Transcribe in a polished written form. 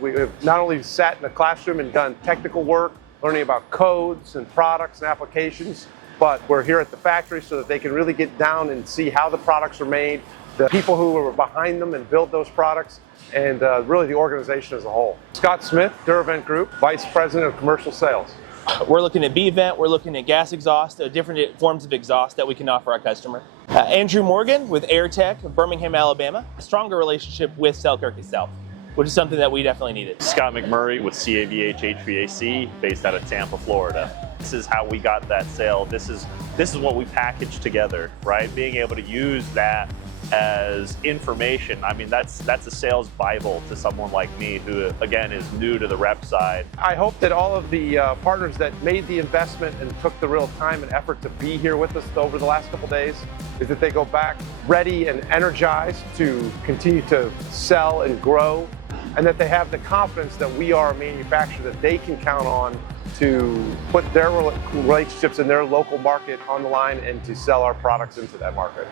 We have not only sat in the classroom and done technical work, learning about codes and products and applications, but we're here at the factory so that they can really get down and see how the products are made, the people who are behind them and build those products, and really the organization as a whole. Scott Smith, Duravent Group, Vice President of Commercial Sales. We're looking at B-Vent, we're looking at gas exhaust, different forms of exhaust that we can offer our customer. Andrew Morgan with AirTech of Birmingham, Alabama. A stronger relationship with Selkirk itself, which is something that we definitely needed. Scott McMurray with CAVH HVAC, based out of Tampa, Florida. This is how we got that sale. This is what we packaged together, right? Being able to use that as information. I mean, that's a sales Bible to someone like me who, again, is new to the rep side. I hope that all of the partners that made the investment and took the real time and effort to be here with us over the last couple days is that they go back ready and energized to continue to sell and grow, and that they have the confidence that we are a manufacturer that they can count on to put their relationships in their local market on the line and to sell our products into that market.